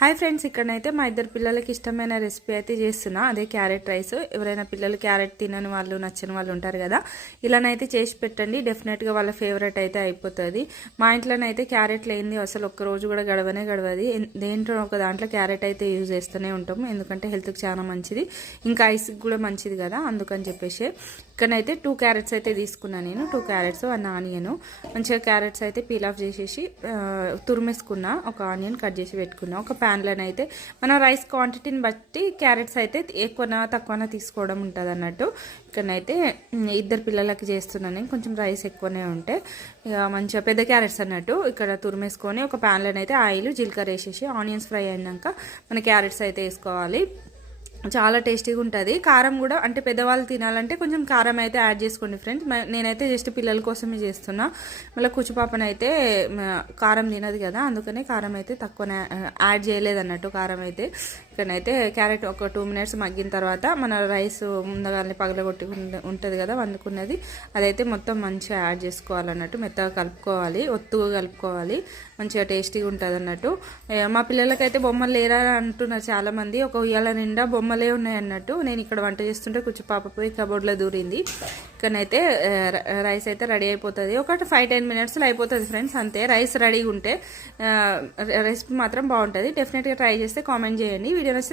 Hi friends, ఇక్కడనైతే మా ఇద్దరు పిల్లలకి ఇష్టమైన రెసిపీ అయితే చేస్తున్నా. అదే క్యారెట్ రైస్. ఎవరైనా పిల్లలు క్యారెట్ తినని వాళ్ళు, నచ్చని వాళ్ళు ఉంటారు కదా, ఇలానైతే చేసి పెట్టండి. డెఫినెట్గా వాళ్ళ ఫేవరెట్ అయితే అయిపోతుంది. మా ఇంట్లోనైతే క్యారెట్ లేనిది అసలు ఒక్క రోజు కూడా గడవది. దేంట్లో ఒక దాంట్లో క్యారెట్ అయితే యూజ్ చేస్తూనే ఉంటాము, ఎందుకంటే హెల్త్కి చాలా మంచిది, ఇంకా ఐస్కి కూడా మంచిది కదా, అందుకని చెప్పేసి. ఇక్కడనైతే 2 క్యారెట్స్ అయితే తీసుకున్నాను నేను. 2 క్యారెట్స్, 1 ఆనియన్. మంచిగా క్యారెట్స్ అయితే పీల్ ఆఫ్ చేసేసి తురిమేసుకున్నా. ఒక ఆనియన్ కట్ చేసి పెట్టుకున్నా. ఒక ప్యాన్లోనైతే మన రైస్ క్వాంటిటీని బట్టి క్యారెట్స్ అయితే ఎక్కువనా తక్కువనా తీసుకోవడం ఉంటుంది అన్నట్టు. ఇక్కడనైతే ఇద్దరు పిల్లలకి చేస్తున్నాను, కొంచెం రైస్ ఎక్కువనే ఉంటే ఇక మంచిగా పెద్ద క్యారెట్స్ అన్నట్టు ఇక్కడ తురిమేసుకొని ఒక ప్యాన్లోనైతే ఆయిల్, జీలకర్ర వేసేసి ఆనియన్స్ ఫ్రై అయినాక మన క్యారెట్స్ అయితే వేసుకోవాలి. చాలా టేస్టీగా ఉంటుంది. కారం కూడా అంటే పెద్దవాళ్ళు తినాలంటే కొంచెం కారం అయితే యాడ్ చేసుకోండి ఫ్రెండ్స్. నేనైతే జస్ట్ పిల్లల కోసమే చేస్తున్నా. మళ్ళీ కూచిపాపనైతే కారం తినదు కదా, అందుకనే కారం అయితే తక్కువనే యాడ్ చేయలేదు అన్నట్టు. కారం అయితే ఇక్కడనైతే క్యారెట్ ఒక 2 మినిట్స్ మగ్గిన తర్వాత మన రైస్ ముందుగానే పగలగొట్టి ఉంటుంది కదా వండుకున్నది, అదైతే మొత్తం మంచిగా యాడ్ చేసుకోవాలన్నట్టు. మెత్తగా కలుపుకోవాలి, ఒత్తుగా కలుపుకోవాలి, మంచిగా టేస్టీగా ఉంటుంది అన్నట్టు. మా పిల్లలకైతే బొమ్మలు లేరా అంటున్నారు చాలామంది. ఒక ఉయ్యాల నిండా బొమ్మలే ఉన్నాయి అన్నట్టు. నేను ఇక్కడ వంట చేస్తుంటే కొంచెం పాప పోయి కబోర్డ్లో దూరింది. ఇక్కడనైతే రైస్ అయితే రెడీ అయిపోతుంది. ఒక 5-10 మినిట్స్లో అయిపోతుంది ఫ్రెండ్స్, అంతే. రైస్ రెడీగా ఉంటే రెసిపీ మాత్రం బాగుంటుంది. డెఫినెట్గా ట్రై చేస్తే కామెంట్ చేయండి. వీడియో